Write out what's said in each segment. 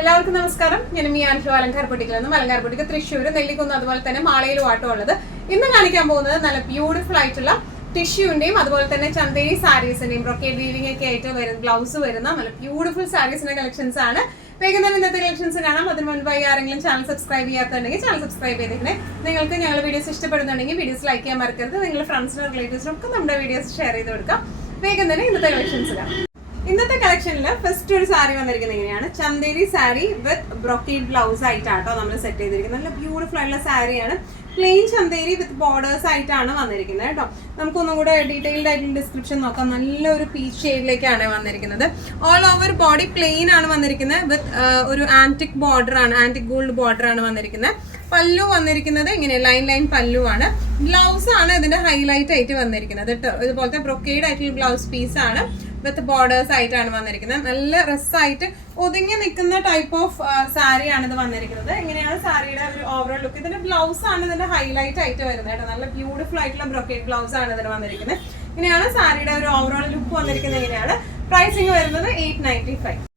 എല്ലാവർക്കും നമസ്കാരം. ഞാൻ മിയാൻഷു അലങ്കാരപ്പെട്ടിയിൽ നിന്നും അലങ്കാരപ്പെട്ടിക്ക് തൃശ്ശൂർ നെല്ലിക്കുന്ന് അതുപോലെ തന്നെ മാളയിലും ആട്ടോ ഉള്ളത്. ഇന്ന് കാണിക്കാൻ പോകുന്നത് നല്ല ബ്യൂട്ടിഫുൾ ആയിട്ടുള്ള ടിഷ്യൂന്റെയും അതുപോലെ തന്നെ ചന്തേരി സാരീസിന്റെയും ബ്രൊക്കേഡ് വീവിംഗ് ഒക്കെ ആയിട്ട് വരുന്ന ബ്ലൗസ് വരുന്ന നല്ല ബ്യൂട്ടിഫുൾ സാരീസിന്റെ കളക്ഷൻസ് ആണ്. വേഗം തന്നെ ഇന്നത്തെ കളക്ഷൻസ് കാണാം. അതിന് മുൻപായി ആരെങ്കിലും ചാനൽ സബ്സ്ക്രൈബ് ചെയ്യാത്തുണ്ടെങ്കിൽ ചാനൽ സബ്സ്ക്രൈബ് ചെയ്തിരിക്കണേ. നിങ്ങൾക്ക് ഞങ്ങളുടെ വീഡിയോസ് ഇഷ്ടപ്പെടുന്നുണ്ടെങ്കിൽ വീഡിയോസ് ലൈക്ക് ചെയ്യാൻ മറക്കരുത്. നിങ്ങളുടെ ഫ്രണ്ട്സിനും റിലേറ്റീവ്സിനും ഒക്കെ നമ്മുടെ വീഡിയോസ് ഷെയർ ചെയ്ത് കൊടുക്കാം. വേഗം തന്നെ ഇന്നത്തെ കളക്ഷൻസ് കാണാം. ഇന്നത്തെ കളക്ഷനിൽ ഫസ്റ്റ് ഒരു സാരി വന്നിരിക്കുന്നത് ഇങ്ങനെയാണ്. ചന്തേരി സാരി വിത്ത് ബ്രൊക്കേഡ് ബ്ലൗസ് ആയിട്ടാട്ടോ നമ്മൾ സെറ്റ് ചെയ്തിരിക്കുന്നത്. നല്ല ബ്യൂട്ടിഫുൾ ആയിട്ടുള്ള സാരിയാണ്. പ്ലെയിൻ ചന്തേരി വിത്ത് ബോർഡേഴ്സ് ആയിട്ടാണ് വന്നിരിക്കുന്നത് കേട്ടോ. നമുക്കൊന്നും കൂടെ ഡീറ്റെയിൽഡ് ആയിട്ടുള്ള ഡിസ്ക്രിപ്ഷൻ നോക്കാം. നല്ലൊരു പീച്ച് ഷെയ്ഡിലേക്കാണ് വന്നിരിക്കുന്നത്. ഓൾ ഓവർ ബോഡി പ്ലെയിൻ ആണ് വന്നിരിക്കുന്നത് വിത്ത് ഒരു ആന്റിക് ബോർഡർ ആണ്, ആന്റിക് ഗോൾഡ് ബോർഡർ ആണ് വന്നിരിക്കുന്നത്. പല്ലു വന്നിരിക്കുന്നത് ഇങ്ങനെ ലൈൻ പല്ലു ആണ്. ബ്ലൗസ് ആണ് ഇതിന്റെ ഹൈലൈറ്റ് ആയിട്ട് വന്നിരിക്കുന്നത് കേട്ടോ. ഇതുപോലത്തെ ബ്രൊക്കേഡ് ആയിട്ടുള്ള ബ്ലൗസ് പീസ് ആണ് വിത്ത് ബോർഡേഴ്സ് ആയിട്ടാണ് വന്നിരിക്കുന്നത്. നല്ല രസമായിട്ട് ഒതുങ്ങി നിൽക്കുന്ന ടൈപ്പ് ഓഫ് സാരിയാണ് ഇത് വന്നിരിക്കുന്നത്. ഇങ്ങനെയാണ് സാരിയുടെ ഒരു ഓവറോൾ ലുക്ക്. ഇതിന്റെ ബ്ലൗസ് ആണ് ഇതിന്റെ ഹൈലൈറ്റ് ആയിട്ട് വരുന്നത് കേട്ടോ. നല്ല ബ്യൂട്ടിഫുൾ ആയിട്ടുള്ള ബ്രൊക്കേഡ് ബ്ലൗസ് ആണ് ഇതിന് വന്നിരിക്കുന്നത്. ഇങ്ങനെയാണ് സാരിയുടെ ഒരു ഓവറോൾ ലുക്ക് വന്നിരിക്കുന്നത്. ഇങ്ങനെയാണ് പ്രൈസിങ് വരുന്നത് 895.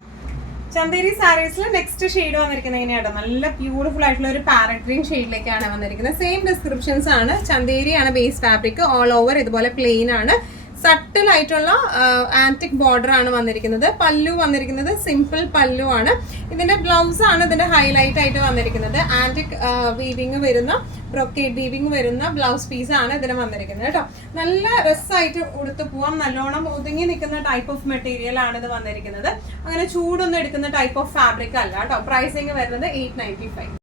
ചന്തേരി സാരീസിൽ നെക്സ്റ്റ് ഷെയ്ഡ് വന്നിരിക്കുന്നത് എങ്ങനെയാട്ടോ, നല്ല ബ്യൂട്ടിഫുൾ ആയിട്ടുള്ള ഒരു പാരറ്റ് ഗ്രീൻ ഷെയ്ഡിലേക്കാണ് വന്നിരിക്കുന്നത്. സെയിം ഡിസ്ക്രിപ്ഷൻസ് ആണ്. ചന്തേരി ആണ് ബേസ് ഫാബ്രിക്. ഓൾ ഓവർ ഇതുപോലെ പ്ലെയിൻ ആണ്. സട്ടിൽ ആയിട്ടുള്ള ആന്റിക് ബോർഡർ ആണ് വന്നിരിക്കുന്നത്. പല്ലു വന്നിരിക്കുന്നത് സിമ്പിൾ പല്ലു ആണ്. ഇതിന്റെ ബ്ലൗസ് ആണ് ഇതിന്റെ ഹൈലൈറ്റ് ആയിട്ട് വന്നിരിക്കുന്നത്. ആന്റിക് വീവിങ് വരുന്ന ബ്രൊക്കേഡ് വീവിങ് വരുന്ന ബ്ലൗസ് പീസ് ആണ് ഇതിന് വന്നിരിക്കുന്നത് കേട്ടോ. നല്ല രസമായിട്ട് ഉടുത്ത് പോവാം. നല്ലോണം ഒതുങ്ങി നിൽക്കുന്ന ടൈപ്പ് ഓഫ് മെറ്റീരിയൽ ആണ് ഇത് വന്നിരിക്കുന്നത്. അങ്ങനെ ചൂടൊന്നും എടുക്കുന്ന ടൈപ്പ് ഓഫ് ഫാബ്രിക് അല്ല കേട്ടോ. പ്രൈസിങ് വരുന്നത് 895.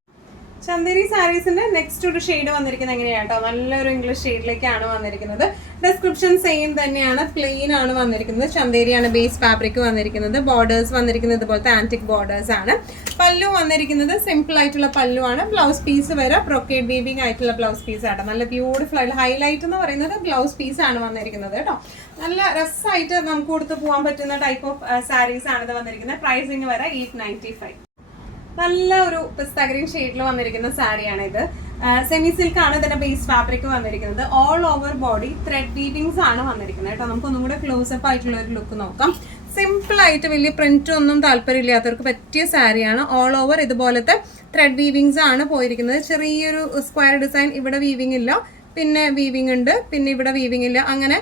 ചന്തേരി സാരീസിന്റെ നെക്സ്റ്റ് ഒരു ഷെയ്ഡ് വന്നിരിക്കുന്നത് എങ്ങനെയാണ് കേട്ടോ. നല്ലൊരു ഇംഗ്ലീഷ് ഷെയ്ഡിലേക്കാണ് വന്നിരിക്കുന്നത്. ഡിസ്ക്രിപ്ഷൻ സെയിം തന്നെയാണ്. പ്ലെയിൻ ആണ് വന്നിരിക്കുന്നത്. ചന്തേരിയാണ് ബേസ് ഫാബ്രിക് വന്നിരിക്കുന്നത്. ബോർഡേഴ്സ് വന്നിരിക്കുന്നത് ഇതുപോലത്തെ ആന്റിക് ബോർഡേഴ്സ് ആണ്. പല്ലു വന്നിരിക്കുന്നത് സിമ്പിൾ ആയിട്ടുള്ള പല്ലു ആണ്. ബ്ലൗസ് പീസ് വരെ ബ്രൊക്കേഡ് വീവിംഗ് ആയിട്ടുള്ള ബ്ലൗസ് പീസ് ആട്ടോ. നല്ല ബ്യൂട്ടിഫുൾ ആയിട്ട് ഹൈലൈറ്റ് എന്ന് പറയുന്നത് ബ്ലൗസ് പീസ് ആണ് വന്നിരിക്കുന്നത് കേട്ടോ. നല്ല രസമായിട്ട് നമുക്ക് കൊടുത്ത് പോകാൻ പറ്റുന്ന ടൈപ്പ് ഓഫ് സാരീസ് ആണ് ഇത് വന്നിരിക്കുന്നത്. പ്രൈസിങ് വരെ 895. നല്ല ഒരു പിസ്ത ഗ്രീൻ ഷെയ്ഡിൽ വന്നിരിക്കുന്ന സാരിയാണ് ഇത്. സെമി സിൽക്ക് ആണ് ഇതിന്റെ ബേസ് ഫാബ്രിക് വന്നിരിക്കുന്നത്. All over body thread weavings ആണ് വന്നിരിക്കുന്നത് കേട്ടോ. നമുക്കൊന്നും കൂടെ ക്ലോസപ്പ് ആയിട്ടുള്ള ഒരു ലുക്ക് നോക്കാം. സിമ്പിൾ ആയിട്ട് വലിയ പ്രിന്റ് ഒന്നും താല്പര്യമില്ലാത്തവർക്ക് പറ്റിയ സാരിയാണ്. ഓൾ ഓവർ ഇതുപോലത്തെ ത്രെഡ് വീവിങ്സ് ആണ് പോയിരിക്കുന്നത്. ചെറിയൊരു സ്ക്വയർ ഡിസൈൻ, ഇവിടെ വീവിങ് ഇല്ല, പിന്നെ വീവിങ് ഉണ്ട്, പിന്നെ ഇവിടെ വീവിങ് ഇല്ല, അങ്ങനെ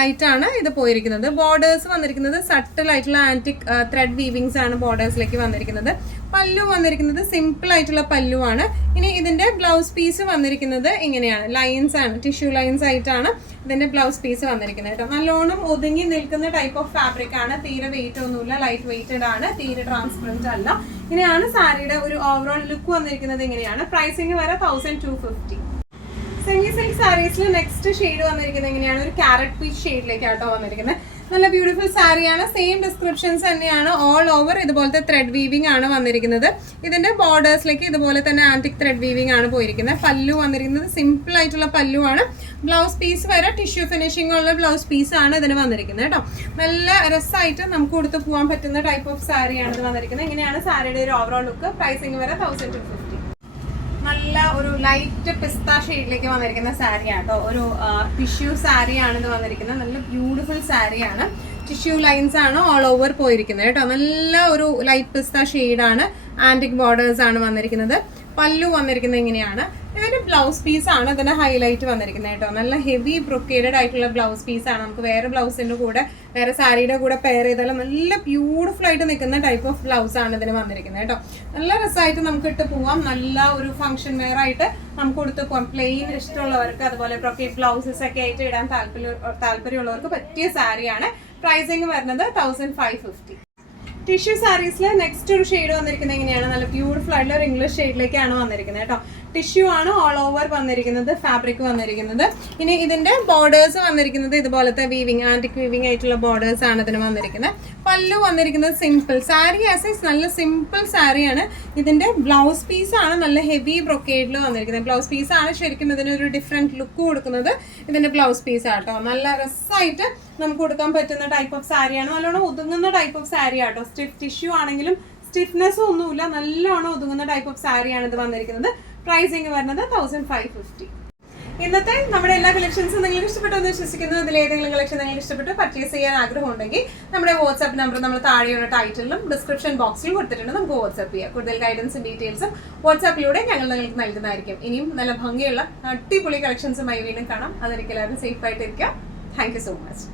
ആയിട്ടാണ് ഇത് പോയിരിക്കുന്നത്. ബോർഡേഴ്സ് വന്നിരിക്കുന്നത് സട്ടിൽ ആയിട്ടുള്ള ആന്റിക് ത്രെഡ് വീവിങ്സ് ആണ് ബോർഡേഴ്സിലേക്ക് വന്നിരിക്കുന്നത്. പല്ലു വന്നിരിക്കുന്നത് സിമ്പിൾ ആയിട്ടുള്ള പല്ലു ആണ്. ഇനി ഇതിന്റെ ബ്ലൗസ് പീസ് വന്നിരിക്കുന്നത് ഇങ്ങനെയാണ്. ലൈൻസ് ആണ്, ടിഷ്യൂ ലൈൻസ് ആയിട്ടാണ് ഇതിന്റെ ബ്ലൗസ് പീസ് വന്നിരിക്കുന്നത് കേട്ടോ. നല്ലോണം ഒതുങ്ങി നിൽക്കുന്ന ടൈപ്പ് ഓഫ് ഫാബ്രിക് ആണ്. തീരെ വെയിറ്റ് ഒന്നുമില്ല, ലൈറ്റ് വെയിറ്റഡ് ആണ്, തീരെ ട്രാൻസ്പെറന്റ് അല്ല. ഇങ്ങനെയാണ് സാരിയുടെ ഒരു ഓവറോൾ ലുക്ക് വന്നിരിക്കുന്നത്. ഇങ്ങനെയാണ് പ്രൈസിങ് വരെ 1250. സെമി സിൽക്ക് സാരീസിൽ നെക്സ്റ്റ് ഷെയ്ഡ് വന്നിരിക്കുന്നത് എങ്ങനെയാണ്, ഒരു ക്യാരറ്റ് പീച്ച് ഷെയ്ഡിലേക്കാട്ടോ വന്നിരിക്കുന്നത്. നല്ല ബ്യൂട്ടിഫുൾ സാരിയാണ്. സെയിം ഡിസ്ക്രിപ്ഷൻസ് തന്നെയാണ്. ഓൾ ഓവർ ഇതുപോലത്തെ ത്രെഡ് വീവിംഗ് ആണ് വന്നിരിക്കുന്നത്. ഇതിന്റെ ബോർഡേഴ്സിലേക്ക് ഇതുപോലെ തന്നെ ആന്റിക് ത്രെഡ് വീവിംഗ് ആണ് പോയിരിക്കുന്നത്. പല്ലു വന്നിരിക്കുന്നത് സിമ്പിൾ ആയിട്ടുള്ള പല്ലു ആണ്. ബ്ലൗസ് പീസ് വരെ ടിഷ്യൂ ഫിനിഷിംഗ് ഉള്ള ബ്ലൗസ് പീസ് ആണ് ഇതിന് വന്നിരിക്കുന്നത് കേട്ടോ. നല്ല രസമായിട്ട് നമുക്ക് കൊടുത്ത് പോകാൻ പറ്റുന്ന ടൈപ്പ് ഓഫ് സാരിയാണ് ഇത് വന്നിരിക്കുന്നത്. ഇങ്ങനെയാണ് സാരിയുടെ ഒരു ഓവറോൾ ലുക്ക്. പ്രൈസിങ് വരെ 1250. നല്ല ഒരു ലൈറ്റ് പിസ്ത ഷെയ്ഡിലേക്ക് വന്നിരിക്കുന്ന സാരിയാണ് കേട്ടോ. ഒരു ടിഷ്യൂ സാരിയാണ് ഇത് വന്നിരിക്കുന്നത്. നല്ല ബ്യൂട്ടിഫുൾ സാരിയാണ്. ടിഷ്യൂ ലൈൻസ് ആണ് ഓൾ ഓവർ പോയിരിക്കുന്നത് കേട്ടോ. നല്ല ഒരു ലൈറ്റ് പിസ്ത ഷെയ്ഡാണ്. ആന്റിക് ബോർഡേഴ്സ് ആണ് വന്നിരിക്കുന്നത്. പല്ലു വന്നിരിക്കുന്നത് ഇങ്ങനെയാണ്. ഇതൊരു ബ്ലൗസ് പീസ് ആണ് ഇതിന്റെ ഹൈലൈറ്റ് വന്നിരിക്കുന്നത് കേട്ടോ. നല്ല ഹെവി ബ്രൊക്കേഡഡ് ആയിട്ടുള്ള ബ്ലൗസ് പീസ് ആണ്. നമുക്ക് വേറെ ബ്ലൗസിന്റെ കൂടെ, വേറെ സാരിയുടെ കൂടെ പെയർ ചെയ്താലും നല്ല ബ്യൂട്ടിഫുൾ ആയിട്ട് നിൽക്കുന്ന ടൈപ്പ് ഓഫ് ബ്ലൗസ് ആണ് ഇതിന് വന്നിരിക്കുന്നത് കേട്ടോ. നല്ല രസമായിട്ട് നമുക്ക് ഇട്ട് പോവാം. നല്ല ഒരു ഫംഗ്ഷൻ വെയർ ആയിട്ട് നമുക്ക് കൊടുത്ത് പോവാം. പ്ലെയിൻ ഇഷ്ടമുള്ളവർക്ക്, അതുപോലെ ബ്രൊക്കേഡ് ബ്ലൗസസ് ഒക്കെ ആയിട്ട് ഇടാൻ താല്പര്യമുള്ളവർക്ക് പറ്റിയ സാരിയാണ്. പ്രൈസിങ് വരുന്നത് 1550. ടിഷ്യൂ സാരീസിൽ നെക്സ്റ്റ് ഒരു ഷെയ്ഡ് വന്നിരിക്കുന്നത് എങ്ങനെയാണ്, നല്ല ബ്യൂട്ടിഫുൾ ആയിട്ടുള്ള ഒരു ഇംഗ്ലീഷ് ഷെയ്ഡിലേക്കാണ് വന്നിരിക്കുന്നത് കേട്ടോ. ടിഷ്യൂ ആണ് ഓൾ ഓവർ വന്നിരിക്കുന്നത്, ഫാബ്രിക് വന്നിരിക്കുന്നത്. ഇനി ഇതിന്റെ ബോർഡേഴ്സ് വന്നിരിക്കുന്നത് ഇതുപോലത്തെ വീവിംഗ്, ആന്റിക് വീവിംഗ് ആയിട്ടുള്ള ബോർഡേഴ്സ് ആണ് ഇതിന് വന്നിരിക്കുന്നത്. പല്ലു വന്നിരിക്കുന്നത് സിമ്പിൾ സാരി. ആസ് നല്ല സിമ്പിൾ സാരിയാണ്. ഇതിന്റെ ബ്ലൗസ് പീസ് ആണ് നല്ല ഹെവി ബ്രൊക്കേഡിൽ വന്നിരിക്കുന്നത്. ബ്ലൗസ് പീസ് ആണ് ശരിക്കും ഇതിനൊരു ഡിഫറെന്റ് ലുക്ക് കൊടുക്കുന്നത്. ഇതിന്റെ ബ്ലൗസ് പീസ് ആട്ടോ. നല്ല രസമായിട്ട് നമുക്ക് കൊടുക്കാൻ പറ്റുന്ന ടൈപ്പ് ഓഫ് സാരിയാണ്. നല്ലോണം ഒതുങ്ങുന്ന ടൈപ്പ് ഓഫ് സാരി ആട്ടോ. സ്റ്റിഫ് ടിഷ്യൂ ആണെങ്കിലും സ്റ്റിഫ്നെസ് ഒന്നുമില്ല, നല്ലോണം ഒതുങ്ങുന്ന ടൈപ്പ് ഓഫ് സാരിയാണ് ഇത് വന്നിരിക്കുന്നത്. പ്രൈസിങ് വരുന്നത് 1550. ഇന്നത്തെ നമ്മുടെ എല്ലാ കളക്ഷൻസും നിങ്ങൾക്ക് ഇഷ്ടപ്പെട്ടു എന്ന് വിശ്വസിക്കുന്നു. ഇതിൽ ഏതെങ്കിലും കളക്ഷൻ നിങ്ങൾക്ക് ഇഷ്ടപ്പെട്ടു പർച്ചേസ് ചെയ്യാൻ ആഗ്രഹമുണ്ടെങ്കിൽ നമ്മുടെ വാട്സ്ആപ്പ് നമ്പർ നമ്മൾ താഴെയുള്ള ടൈറ്റിലും ഡിസ്ക്രിപ്ഷൻ ബോക്സിലും കൊടുത്തിട്ടുണ്ട്. നമുക്ക് വാട്സ്ആപ്പ് ചെയ്യാം. കൂടുതൽ ഗൈഡൻസും ഡീറ്റെയിൽസും വാട്സ്ആപ്പിലൂടെ ഞങ്ങൾ നിങ്ങൾക്ക് നൽകുന്നതായിരിക്കും. ഇനിയും നല്ല ഭംഗിയുള്ള അടിപൊളി കളക്ഷൻസുമായി വീണ്ടും കാണാം. അതൊരിക്കലും സേഫ് ആയിട്ടിരിക്കാം. Thank you so much.